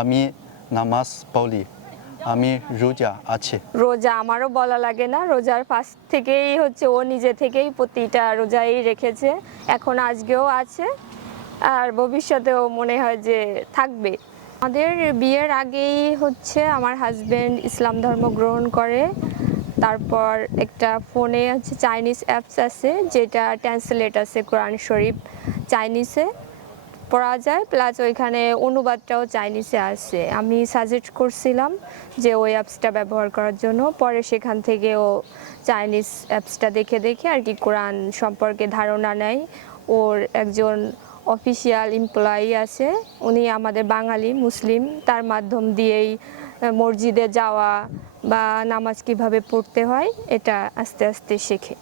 আমি নামাজ পড়ি, আমি রোজা আছি। রোজা আমারও বলা লাগে না, রোজার ফার্স্ট থেকেই হচ্ছে ও নিজে থেকেই প্রতিটা রোজাই রেখেছে, এখন আজকেও আছে আর ভবিষ্যতেও মনে হয় যে থাকবে। আমাদের বিয়ের আগেই হচ্ছে আমার হাজবেন্ড ইসলাম ধর্ম গ্রহণ করে, তারপর একটা ফোনে হচ্ছে চাইনিজ অ্যাপস আছে যেটা ট্রান্সলেট আছে কোরআন শরীফ চাইনিজে পড়া যায়, প্লাস ওইখানে অনুবাদটাও চাইনিজে আছে। আমি সাজেস্ট করছিলাম যে ওই অ্যাপসটা ব্যবহার করার জন্য, পরে সেখান থেকে ও চাইনিজ অ্যাপসটা দেখে দেখে আর কি কোরআন সম্পর্কে ধারণা নেয়। ওর একজন অফিসিয়াল এমপ্লয়ি আছে, উনি আমাদের বাঙালি মুসলিম, তার মাধ্যম দিয়েই মসজিদে যাওয়া বা নামাজ কিভাবে পড়তে হয় এটা আস্তে আস্তে শেখে।